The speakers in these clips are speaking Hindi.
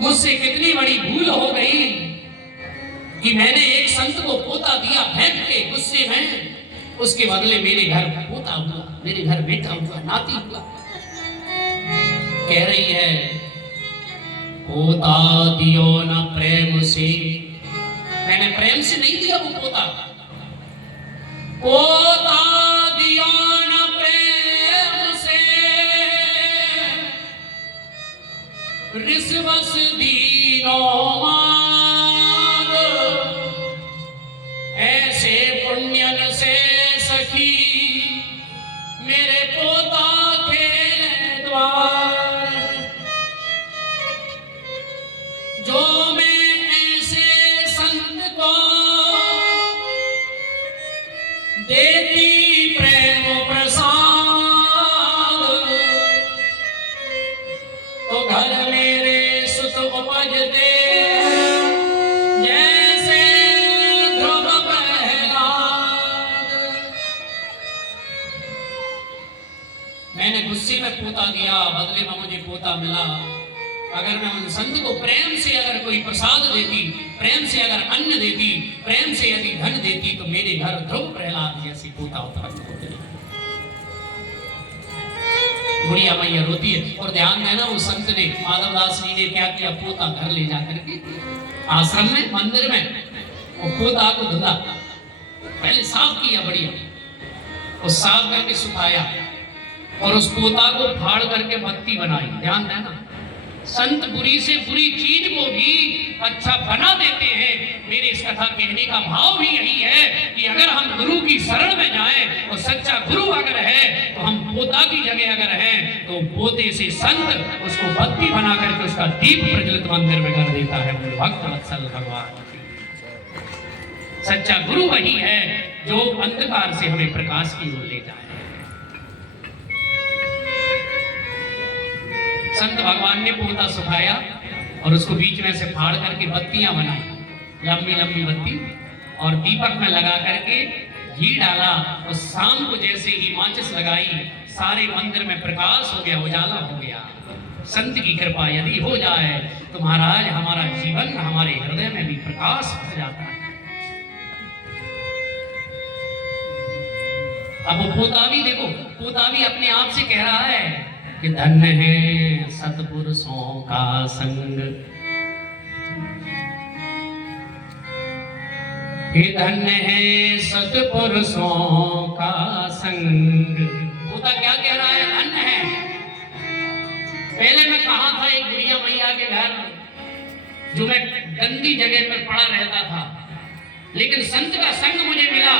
मुझसे कितनी बड़ी भूल हो गई कि मैंने एक संत को पोता दिया फेंक के गुस्से में, उसके बदले मेरे घर पोता हुआ, मेरे घर बेटा हुआ, नाती हुआ। कह रही है पोता दियो ना प्रेम से, मैंने प्रेम से नहीं दिया वो पोता। पोता दियो ना प्रेम से, रिश्वस दीनो मार, ऐसे पुण्यन से सखी मेरे पोता खेले द्वार। जो मैं ऐसे संत को देती प्रेम प्रसाद, तो घर मेरे सुत उपजते जैसे ध्रुव प्रहलाद। मैंने गुस्से में पोता दिया, बदले में मुझे पोता मिला। अगर मैं उन संत को प्रेम से अगर कोई प्रसाद देती, प्रेम से अगर अन्न देती, प्रेम से यदि धन देती, तो मेरे घर ध्रुव प्रहलाद जैसी पोता उत्पन्न होते। बुढ़िया मैया रोती है। और ध्यान देना, उस संत ने, माधवदास जी ने क्या किया, पोता घर ले जाकर के आश्रम में, मंदिर में, और पोता को धुला, पहले साफ किया बढ़िया, और साफ करके सुखाया, और उस पोता को फाड़ करके बत्ती बनाई। ध्यान देना, संत बुरी से बुरी चीज को भी अच्छा बना देते हैं। मेरे इस कथा कहने का भाव भी यही है कि अगर हम गुरु की शरण में जाएं और सच्चा गुरु अगर है, तो हम पोता की जगह अगर हैं, तो पोते से संत उसको बत्ती बना करके उसका दीप प्रज्वलित मंदिर में कर देता है। भक्त वत्सल भगवान, सच्चा गुरु वही है जो अंधकार से हमें प्रकाश की ओर ले जाए। संत भगवान ने पोता सुखाया और उसको बीच में से फाड़ करके बत्तियां बनाई, लंबी लंबी बत्ती, और दीपक में लगा करके घी डाला, और शाम को जैसे ही माचिस लगाई, सारे मंदिर में प्रकाश हो गया, उजाला हो गया। संत की कृपा यदि हो जाए तो महाराज हमारा जीवन, हमारे हृदय में भी प्रकाश हो जाता है। अब वो पोता भी देखो, पोता भी अपने आप से कह रहा है कि धन्य है सतपुरुषों का संग, कि धन्य है सतपुरुषों का संग। पोता क्या कह रहा है, धन्य है। पहले मैं कहा था एक बुढ़िया मैया के घर, जो मैं गंदी जगह पर पड़ा रहता था, लेकिन संत का संग मुझे मिला,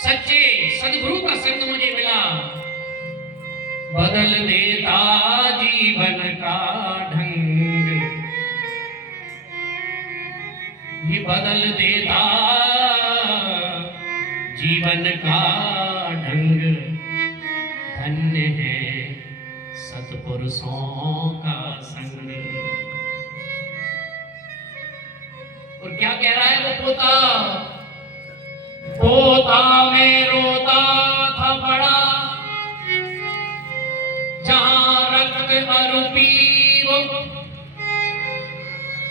सच्चे सदगुरु का संग मुझे मिला, बदल देता जीवन का ढंग, ये बदल देता जीवन का ढंग। धन्य है सतपुरुषों का संग। और क्या कह रहा है वो पोता, पोता में रोता था बड़ा, जहां रक्त अरूपी वो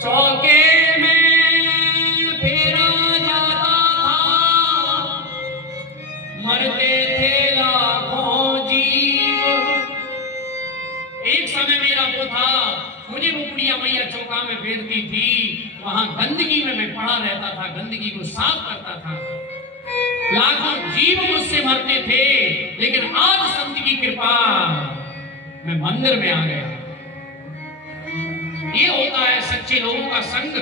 चौके में फेरा जाता था, मरते थे लाखों जीव। एक समय मेरा वो था, मुझे वो बुढ़िया मैया चौका में फेरती थी, वहां गंदगी में मैं पड़ा रहता था, गंदगी को साफ करता था, लाखों जीव मुझसे मरते थे, लेकिन आज संत की कृपा मैं मंदिर में आ गया। ये होता है सच्चे लोगों का संग।